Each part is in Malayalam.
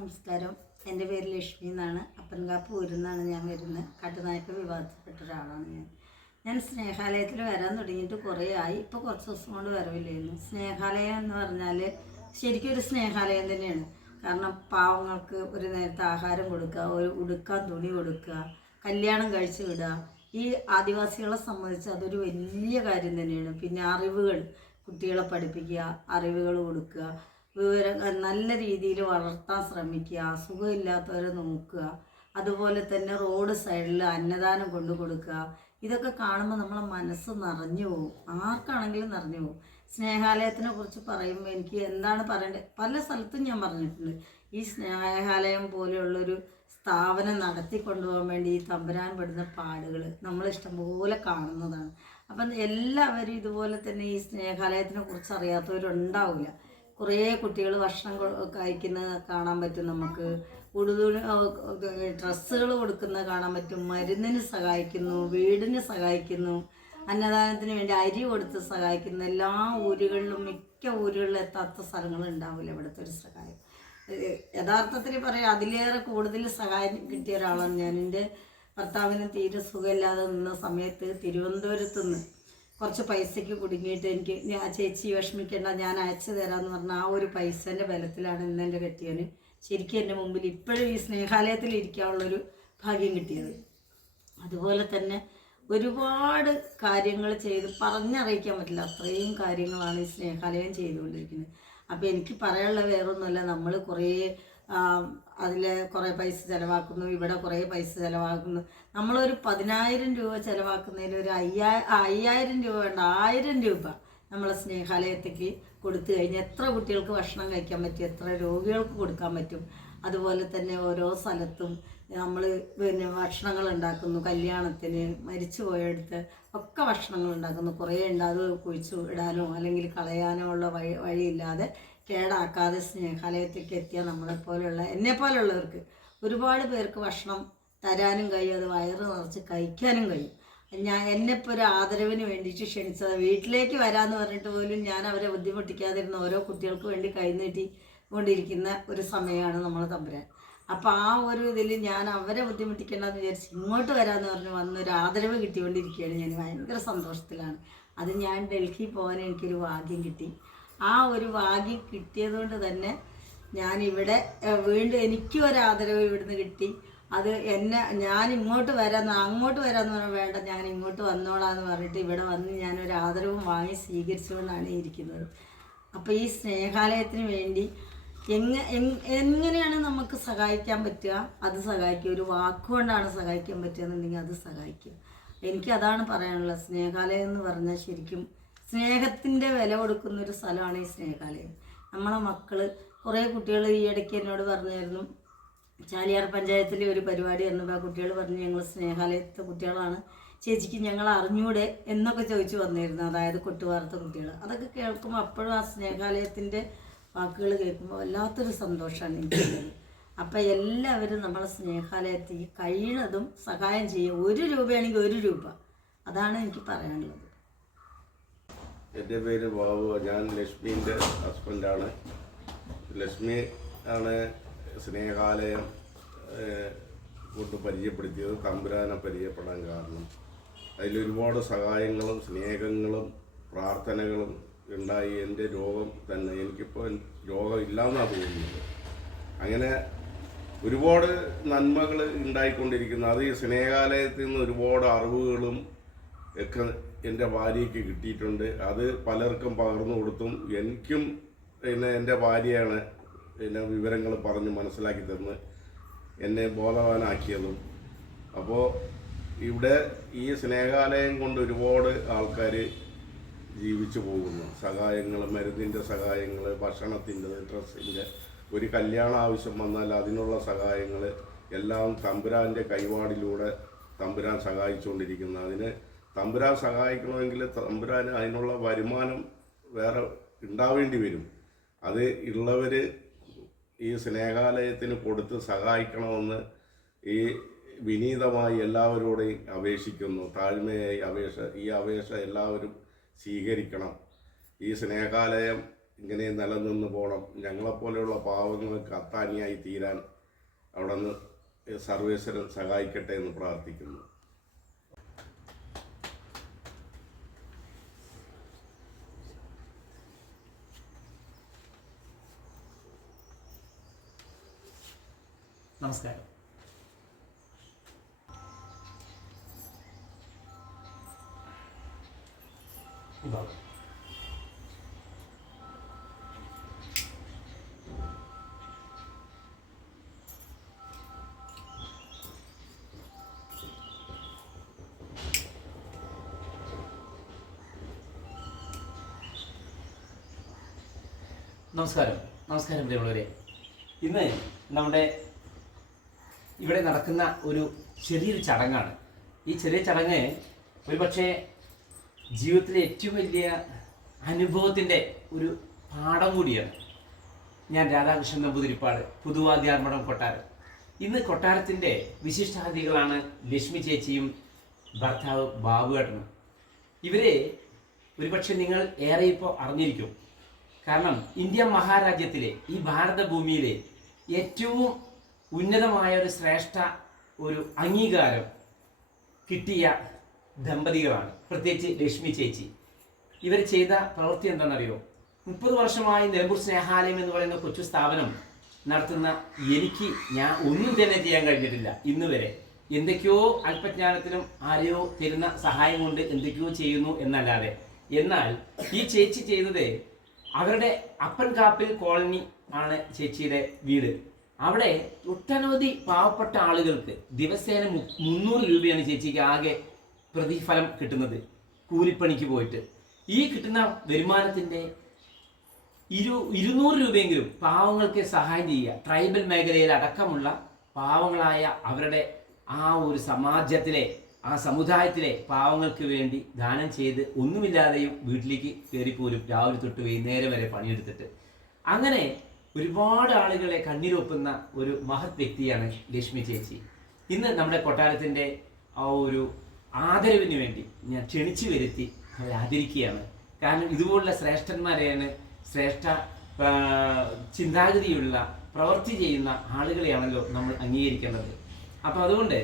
നമസ്കാരം. എൻ്റെ പേര് ലക്ഷ്മി എന്നാണ്. അപ്പൻകാപ്പ് ഊരുന്നാണ് ഞാൻ വരുന്നത്. കാട്ടുനായ്ക്ക വിഭാഗത്തിൽപ്പെട്ട ഒരാളാണ് ഞാൻ സ്നേഹാലയത്തിൽ വരാൻ തുടങ്ങിയിട്ട് കുറേ ആയി. ഇപ്പോൾ കുറച്ച് ദിവസം കൊണ്ട് വരവില്ലായിരുന്നു. സ്നേഹാലയം എന്ന് പറഞ്ഞാൽ ശരിക്കും ഒരു സ്നേഹാലയം തന്നെയാണ്. കാരണം പാവങ്ങൾക്ക് ഒരു നേരത്തെ ആഹാരം കൊടുക്കുക, ഒരു ഉടുക്കാൻ തുണി കൊടുക്കുക, കല്യാണം കഴിച്ച് വിടുക. ഈ ആദിവാസികളെ സംബന്ധിച്ച് അതൊരു വലിയ കാര്യം തന്നെയാണ്. പിന്നെ അറിവുകൾ, കുട്ടികളെ പഠിപ്പിക്കുക, അറിവുകൾ കൊടുക്കുക, നല്ല രീതിയിൽ വളർത്താൻ ശ്രമിക്കുക, സുഖമില്ലാത്തവരെ നോക്കുക, അതുപോലെ തന്നെ റോഡ് സൈഡിൽ അന്നദാനം കൊണ്ടു കൊടുക്കുക. ഇതൊക്കെ കാണുമ്പോൾ നമ്മളെ മനസ്സ് നിറഞ്ഞു പോകും. ആർക്കാണെങ്കിലും നിറഞ്ഞു പോകും. സ്നേഹാലയത്തിനെ കുറിച്ച് പറയുമ്പോൾ എനിക്ക് എന്താണ് പറയേണ്ടത്, പല സ്ഥലത്തും ഞാൻ പറഞ്ഞിട്ടുണ്ട്. ഈ സ്നേഹാലയം പോലെയുള്ളൊരു സ്ഥാപനം നടത്തി കൊണ്ടുപോകാൻ വേണ്ടി ഈ തമ്പുരാൻ പെടുന്ന പാടുകൾ നമ്മൾ ഇഷ്ടംപോലെ കാണുന്നതാണ്. അപ്പം എല്ലാവരും ഇതുപോലെ തന്നെ ഈ സ്നേഹാലയത്തിനെ കുറിച്ച് അറിയാത്തവരുണ്ടാവില്ല. കുറേ കുട്ടികൾ ഭക്ഷണം കഴിക്കുന്നത് കാണാൻ പറ്റും, നമുക്ക് ഡ്രസ്സുകൾ കൊടുക്കുന്നത് കാണാൻ പറ്റും, മരുന്നിന് സഹായിക്കുന്നു, വീടിന് സഹായിക്കുന്നു, അന്നദാനത്തിന് വേണ്ടി അരി കൊടുത്ത് സഹായിക്കുന്നു. എല്ലാ ഊരുകളിലും മിക്ക ഊരുകളിലും എത്താത്ത സ്ഥലങ്ങളുണ്ടാവില്ല ഇവിടുത്തെ ഒരു സഹായം. യഥാർത്ഥത്തിൽ പറയാം, അതിലേറെ കൂടുതൽ സഹായം കിട്ടിയ ഒരാളാണ് ഞാൻ. എൻ്റെ ഭർത്താവിന് തീരെ സുഖമില്ലാതെ നിന്ന സമയത്ത് തിരുവനന്തപുരത്ത് നിന്ന് കുറച്ച് പൈസയ്ക്ക് കുടുങ്ങിയിട്ട് എനിക്ക് ചേച്ചി വിഷമിക്കേണ്ട, ഞാൻ അയച്ചു തരാമെന്ന് പറഞ്ഞാൽ ആ ഒരു പൈസേൻ്റെ ബലത്തിലാണ് ഇന്ന് എൻ്റെ കെട്ടിയവന് ശരിക്കും എൻ്റെ മുമ്പിൽ ഇപ്പോഴും ഈ സ്നേഹാലയത്തിൽ ഇരിക്കാനുള്ളൊരു ഭാഗ്യം കിട്ടിയത്. അതുപോലെ തന്നെ ഒരുപാട് കാര്യങ്ങൾ ചെയ്ത് പറഞ്ഞറിയിക്കാൻ പറ്റില്ല, അത്രയും കാര്യങ്ങളാണ് ഈ സ്നേഹാലയം ചെയ്തുകൊണ്ടിരിക്കുന്നത്. അപ്പോൾ എനിക്ക് പറയാനുള്ള വേറൊന്നുമല്ല, നമ്മൾ കുറേ അതിൽ കുറേ പൈസ ചിലവാക്കുന്നു, ഇവിടെ കുറേ പൈസ ചിലവാക്കുന്നു. നമ്മളൊരു 10,000 രൂപ ചിലവാക്കുന്നതിൽ ഒരു 5,000 രൂപ വേണ്ട, 1000 രൂപ നമ്മളെ സ്നേഹാലയത്തേക്ക് കൊടുത്തു കഴിഞ്ഞാൽ എത്ര കുട്ടികൾക്ക് ഭക്ഷണം കഴിക്കാൻ പറ്റും, എത്ര രോഗികൾക്ക് കൊടുക്കാൻ പറ്റും. അതുപോലെ തന്നെ ഓരോ സ്ഥലത്തും നമ്മൾ പിന്നെ ഭക്ഷണങ്ങൾ ഉണ്ടാക്കുന്നു, കല്യാണത്തിന്, മരിച്ചു പോയെടുത്ത് ഒക്കെ ഭക്ഷണങ്ങൾ ഉണ്ടാക്കുന്നു. കുറേ ഉണ്ട്, അത് കുഴിച്ചു ഇടാനോ അല്ലെങ്കിൽ കളയാനോ ഉള്ള വഴിയില്ലാതെ കേടാക്കാതെ സ്നേഹാലയത്തേക്ക് എത്തിയാൽ നമ്മളെപ്പോലെയുള്ള എന്നെപ്പോലുള്ളവർക്ക് ഒരുപാട് പേർക്ക് ഭക്ഷണം തരാനും കഴിയും, അത് വയറ് നിറച്ച് കഴിക്കാനും കഴിയും. എന്നെപ്പോൾ ഒരു ആദരവിന് വേണ്ടിയിട്ട് ക്ഷണിച്ചത്, വീട്ടിലേക്ക് വരാമെന്ന് പറഞ്ഞിട്ട് പോലും ഞാൻ അവരെ ബുദ്ധിമുട്ടിക്കാതിരുന്ന ഓരോ കുട്ടികൾക്ക് വേണ്ടി കൈനീട്ടി കൊണ്ടിരിക്കുന്ന ഒരു സമയമാണ് നമ്മൾ തമ്പുരാൻ. അപ്പോൾ ആ ഒരു ഇതിൽ ഞാൻ അവരെ ബുദ്ധിമുട്ടിക്കേണ്ടെന്ന് വിചാരിച്ച് ഇങ്ങോട്ട് വരാമെന്ന് പറഞ്ഞ് വന്നൊരു ആദരവ് കിട്ടിക്കൊണ്ടിരിക്കുകയാണ്. ഞാൻ ഭയങ്കര സന്തോഷത്തിലാണ്. അത് ഞാൻ ഡൽഹി പോകാൻ എനിക്കൊരു ഭാഗ്യം കിട്ടി. ആ ഒരു ഭാഗ്യം കിട്ടിയതുകൊണ്ട് തന്നെ ഞാനിവിടെ വീണ്ടും എനിക്കും ഒരു ആദരവ് ഇവിടുന്ന് കിട്ടി. അത് ഞാൻ ഇങ്ങോട്ട് വരാമെന്ന്, അങ്ങോട്ട് വരാമെന്ന് പറഞ്ഞാൽ വേണ്ട, ഞാൻ ഇങ്ങോട്ട് വന്നോളാന്ന് പറഞ്ഞിട്ട് ഇവിടെ വന്ന് ഞാനൊരു ആദരവും വാങ്ങി സ്വീകരിച്ചുകൊണ്ടാണ് ഇരിക്കുന്നത്. അപ്പോൾ ഈ സ്നേഹാലയത്തിന് വേണ്ടി എങ്ങനെയാണ് നമുക്ക് സഹായിക്കാൻ പറ്റുക, അത് സഹായിക്കുക. ഒരു വാക്കുകൊണ്ടാണ് സഹായിക്കാൻ പറ്റുക എന്നുണ്ടെങ്കിൽ അത് സഹായിക്കുക. എനിക്കതാണ് പറയാനുള്ളത്. സ്നേഹാലയം എന്ന് പറഞ്ഞാൽ ശരിക്കും സ്നേഹത്തിൻ്റെ വില കൊടുക്കുന്നൊരു സ്ഥലമാണ് ഈ സ്നേഹാലയം. നമ്മളെ മക്കൾ, കുറേ കുട്ടികൾ ഈ ഇടയ്ക്ക് എന്നോട് പറഞ്ഞായിരുന്നു, ചാലിയാർ പഞ്ചായത്തിലെ ഒരു പരിപാടി എന്നപ്പോൾ ആ കുട്ടികൾ പറഞ്ഞു, ഞങ്ങൾ സ്നേഹാലയത്തെ കുട്ടികളാണ്, ചേച്ചിക്ക് ഞങ്ങൾ അറിഞ്ഞൂടെ എന്നൊക്കെ ചോദിച്ചു വന്നിരുന്നു. അതായത് കൊട്ടുവാർത്ത കുട്ടികൾ. അതൊക്കെ കേൾക്കുമ്പോൾ അപ്പോഴും ആ സ്നേഹാലയത്തിൻ്റെ വാക്കുകൾ കേൾക്കുമ്പോൾ വല്ലാത്തൊരു സന്തോഷമാണ് എനിക്കുള്ളത്. അപ്പം എല്ലാവരും നമ്മളെ സ്നേഹാലയത്തിൽ കഴിയുന്നതും സഹായം ചെയ്യുക. 1 രൂപയാണെങ്കിൽ 1 രൂപ, അതാണ് എനിക്ക് പറയാനുള്ളത്. എൻ്റെ പേര് ബാബു, ഞാൻ ലക്ഷ്മീൻ്റെ ഹസ്ബൻഡാണ്. ലക്ഷ്മി ആണ് സ്നേഹാലയം കൊണ്ട് പരിചയപ്പെടുത്തിയത്, തമ്പുരാനെ പരിചയപ്പെടാൻ കാരണം. അതിലൊരുപാട് സഹായങ്ങളും സ്നേഹങ്ങളും പ്രാർത്ഥനകളും ഉണ്ടായി. എൻ്റെ രോഗം തന്നെ, എനിക്കിപ്പോൾ രോഗം ഇല്ലാന്നാണ് തോന്നുന്നത്. അങ്ങനെ ഒരുപാട് നന്മകൾ ഉണ്ടായിക്കൊണ്ടിരിക്കുന്നു. അത് ഈ സ്നേഹാലയത്തിൽ നിന്ന് ഒരുപാട് അറിവുകളും ഒക്കെ എൻ്റെ ഭാര്യയ്ക്ക് കിട്ടിയിട്ടുണ്ട്. അത് പലർക്കും പകർന്നു കൊടുത്തും എനിക്കും പിന്നെ എൻ്റെ ഭാര്യയാണ് പിന്നെ വിവരങ്ങൾ പറഞ്ഞ് മനസ്സിലാക്കി തന്ന് എന്നെ ബോധവാനാക്കിയതും. അപ്പോൾ ഇവിടെ ഈ സ്നേഹാലയം കൊണ്ട് ഒരുപാട് ആൾക്കാർ ജീവിച്ചു പോകുന്നു. സഹായങ്ങൾ, മരുന്നിൻ്റെ സഹായങ്ങൾ, ഭക്ഷണത്തിൻ്റെ, ഡ്രസ്സിൻ്റെ, ഒരു കല്യാണ ആവശ്യം വന്നാൽ അതിനുള്ള സഹായങ്ങൾ എല്ലാം തമ്പുരാൻ്റെ കൈവാടിലൂടെ തമ്പുരാൻ സഹായിച്ചുകൊണ്ടിരിക്കുന്നു. അതിന് തമ്പുരാൻ സഹായിക്കണമെങ്കിൽ തമ്പുരാന് അതിനുള്ള വരുമാനം വേറെ ഉണ്ടാവേണ്ടി വരും. അത് ഉള്ളവർ ഈ സ്നേഹാലയത്തിന് കൊടുത്ത് സഹായിക്കണമെന്ന് ഈ വിനീതമായി എല്ലാവരോടെയും അപേക്ഷിക്കുന്നു. താഴ്മയായി ഈ അപേക്ഷ എല്ലാവരും സ്വീകരിക്കണം. ഈ സ്നേഹാലയം ഇങ്ങനെ നിലനിന്ന് പോകണം. ഞങ്ങളെപ്പോലെയുള്ള പാവങ്ങൾക്ക് അത്താണിയായി തീരാൻ അവിടെ നിന്ന് സർവേശ്വരൻ സഹായിക്കട്ടെ എന്ന് പ്രാർത്ഥിക്കുന്നു. നമസ്കാരം. നമസ്കാരം പ്രിയമുള്ളവരെ. ഇന്ന് നമ്മുടെ ഇവിടെ നടക്കുന്ന ഒരു ചെറിയൊരു ചടങ്ങാണ്. ഈ ചെറിയ ചടങ്ങ് ഒരുപക്ഷെ ജീവിതത്തിലെ ഏറ്റവും വലിയ അനുഭവത്തിൻ്റെ ഒരു പാഠം കൂടിയാണ്. ഞാൻ രാധാകൃഷ്ണൻ നമ്പൂതിരിപ്പാട്, പുതുവാദ്യാർമഠം കൊട്ടാരം. ഇന്ന് കൊട്ടാരത്തിൻ്റെ വിശിഷ്ടാതിഥികളാണ് ലക്ഷ്മി ചേച്ചിയും ഭർത്താവ് ബാബുവേട്ടനും. ഇവരെ ഒരുപക്ഷെ നിങ്ങൾ ഏറെ ഇപ്പോൾ അറിഞ്ഞിരിക്കും. കാരണം ഇന്ത്യ മഹാരാജ്യത്തിലെ ഈ ഭാരതഭൂമിയിലെ ഏറ്റവും ഉന്നതമായ ഒരു ശ്രേഷ്ഠ ഒരു അംഗീകാരം കിട്ടിയ ദമ്പതികളാണ്, പ്രത്യേകിച്ച് ലക്ഷ്മി ചേച്ചി. ഇവർ ചെയ്ത പ്രവൃത്തി എന്താണെന്നറിയോ? 30 വർഷമായി നിലമ്പൂർ സ്നേഹാലയം എന്ന് പറയുന്ന കൊച്ചു സ്ഥാപനം നടത്തുന്ന എനിക്ക് ഞാൻ ഒന്നും തന്നെ ചെയ്യാൻ കഴിഞ്ഞിട്ടില്ല ഇന്ന് വരെ. എന്തൊക്കെയോ അല്പജ്ഞാനത്തിനും ആരെയോ തരുന്ന സഹായം കൊണ്ട് എന്തൊക്കെയോ ചെയ്യുന്നു എന്നല്ലാതെ. എന്നാൽ ഈ ചേച്ചി ചെയ്തത്, അവരുടെ അപ്പൻ കാപ്പിൽ കോളനി ആണ് ചേച്ചിയുടെ വീട്. അവിടെ ഒട്ടനവധി പാവപ്പെട്ട ആളുകൾക്ക് ദിവസേന 300 രൂപയാണ് ചേച്ചിക്ക് ആകെ പ്രതിഫലം കിട്ടുന്നത്, കൂലിപ്പണിക്ക് പോയിട്ട്. ഈ കിട്ടുന്ന വരുമാനത്തിൻ്റെ 200 രൂപയെങ്കിലും പാവങ്ങൾക്ക് സഹായം ചെയ്യുക. ട്രൈബൽ മേഖലയിൽ അടക്കമുള്ള പാവങ്ങളായ അവരുടെ ആ ഒരു സമാജത്തിലെ, ആ സമുദായത്തിലെ പാവങ്ങൾക്ക് വേണ്ടി ദാനം ചെയ്ത് ഒന്നുമില്ലാതെയും വീട്ടിലേക്ക് കയറിപ്പോലും രാവിലെ തൊട്ട് വൈകുന്നേരം വരെ പണിയെടുത്തിട്ട് അങ്ങനെ ഒരുപാട് ആളുകളെ കണ്ണീരൊപ്പുന്ന ഒരു മഹത് വ്യക്തിയാണ് ലക്ഷ്മി ചേച്ചി. ഇന്ന് നമ്മുടെ കൊട്ടാരത്തിൻ്റെ ആ ഒരു ആദരവിന് വേണ്ടി ഞാൻ ക്ഷണിച്ചു വരുത്തി അവരെ ആദരിക്കുകയാണ്. കാരണം ഇതുപോലുള്ള ശ്രേഷ്ഠന്മാരെയാണ്, ശ്രേഷ്ഠ ചിന്താഗതിയുള്ള പ്രവൃത്തി ചെയ്യുന്ന ആളുകളെയാണല്ലോ നമ്മൾ അംഗീകരിക്കേണ്ടത്. അപ്പോൾ അതുകൊണ്ട്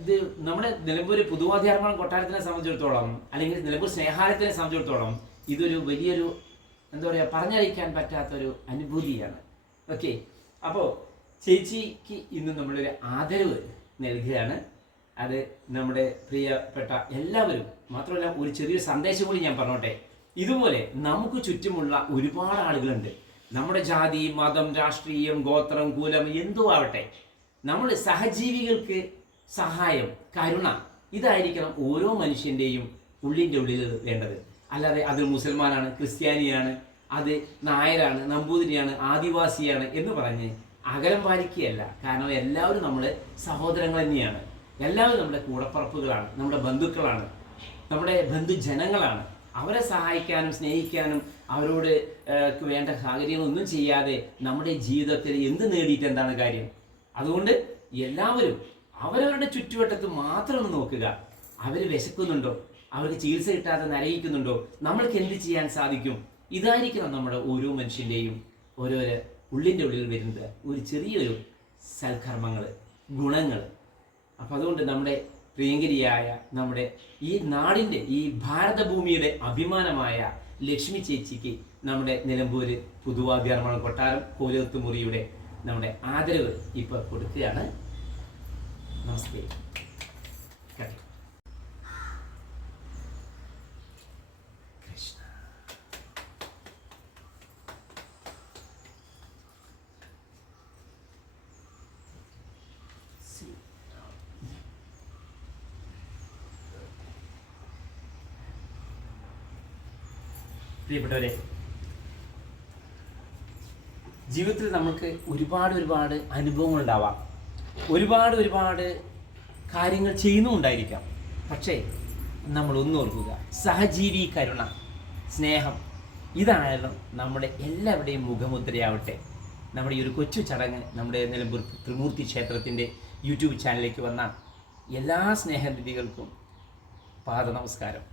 ഇത് നമ്മുടെ നിലമ്പൂർ പുതുവാദ്യാർമഠം കൊട്ടാരത്തിനെ സംബന്ധിച്ചിടത്തോളം, അല്ലെങ്കിൽ നിലമ്പൂർ സ്നേഹാലയത്തിനെ സംബന്ധിച്ചിടത്തോളം ഇതൊരു വലിയൊരു എന്താ പറയുക, പറഞ്ഞറിയിക്കാൻ പറ്റാത്തൊരു അനുഭൂതിയാണ്. ഓക്കെ, അപ്പോൾ ചേച്ചിക്ക് ഇന്ന് നമ്മളൊരു ആദരവ് നൽകുകയാണ്. അത് നമ്മുടെ പ്രിയപ്പെട്ട എല്ലാവരും, മാത്രമല്ല ഒരു ചെറിയൊരു സന്ദേശം കൂടി ഞാൻ പറഞ്ഞോട്ടെ. ഇതുപോലെ നമുക്ക് ചുറ്റുമുള്ള ഒരുപാട് ആളുകളുണ്ട്. നമ്മുടെ ജാതി, മതം, രാഷ്ട്രീയം, ഗോത്രം, കുലം എന്തോ ആവട്ടെ, നമ്മൾ സഹജീവികൾക്ക് സഹായം, കരുണ, ഇതായിരിക്കണം ഓരോ മനുഷ്യൻ്റെയും ഉള്ളിൻ്റെ ഉള്ളിൽ വേണ്ടത്. അല്ലാതെ അത് മുസൽമാനാണ്, ക്രിസ്ത്യാനിയാണ്, അത് നായരാണ്, നമ്പൂതിരിയാണ്, ആദിവാസിയാണ് എന്ന് പറഞ്ഞ് അകലം പാലിക്കുകയല്ല. കാരണം എല്ലാവരും നമ്മൾ സഹോദരങ്ങൾ തന്നെയാണ്. എല്ലാവരും നമ്മുടെ കൂടപ്പറപ്പുകളാണ്, നമ്മുടെ ബന്ധുക്കളാണ്, നമ്മുടെ ബന്ധുജനങ്ങളാണ്. അവരെ സഹായിക്കാനും സ്നേഹിക്കാനും അവരോട് വേണ്ട സാഹചര്യങ്ങളൊന്നും ചെയ്യാതെ നമ്മുടെ ജീവിതത്തിൽ എന്ത് നേടിയിട്ട് എന്താണ് കാര്യം? അതുകൊണ്ട് എല്ലാവരും അവരവരുടെ ചുറ്റുവട്ടത്ത് മാത്രം ഒന്ന് നോക്കുക. അവർ വിശക്കുന്നുണ്ടോ? അവർക്ക് ചികിത്സ കിട്ടാതെ നരയിക്കുന്നുണ്ടോ? നമ്മൾക്ക് എന്ത് ചെയ്യാൻ സാധിക്കും? ഇതായിരിക്കണം നമ്മുടെ ഓരോ മനുഷ്യൻ്റെയും ഓരോരോ ഉള്ളിൻ്റെ ഉള്ളിൽ വരുന്നത് ഒരു ചെറിയൊരു സൽക്കർമ്മങ്ങൾ, ഗുണങ്ങൾ. അപ്പം അതുകൊണ്ട് നമ്മുടെ പ്രിയങ്കരിയായ നമ്മുടെ ഈ നാടിൻ്റെ, ഈ ഭാരതഭൂമിയുടെ അഭിമാനമായ ലക്ഷ്മി ചേച്ചിക്ക് നമ്മുടെ നിലമ്പൂർ പുതുവാദ്യാർമഠം കൊട്ടാരം കോലത്തുമുറിയുടെ നമ്മുടെ ആദരവ് ഇപ്പോൾ കൊടുക്കുകയാണ്. നമസ്തേ. കൃഷ്ണ. പ്രിയപ്പെട്ടവരെ, ജീവിതത്തിൽ നമുക്ക് ഒരുപാട് അനുഭവങ്ങൾ ഉണ്ടാവാം, ഒരുപാട് കാര്യങ്ങൾ ചെയ്യുന്നുണ്ടായിരിക്കാം. പക്ഷേ നമ്മൾ ഒന്നോർക്കുക, സഹജീവി കരുണ, സ്നേഹം, ഇതായാലും നമ്മുടെ എല്ലാവരുടെയും മുഖമുദ്രയാവട്ടെ. നമ്മുടെ ഈ ഒരു കൊച്ചു ചടങ്ങ് നമ്മുടെ നിലമ്പൂർ ത്രിമൂർത്തി ക്ഷേത്രത്തിൻ്റെ യൂട്യൂബ് ചാനലിലേക്ക് വന്ന എല്ലാ സ്നേഹനിധികൾക്കും പാദ നമസ്കാരം.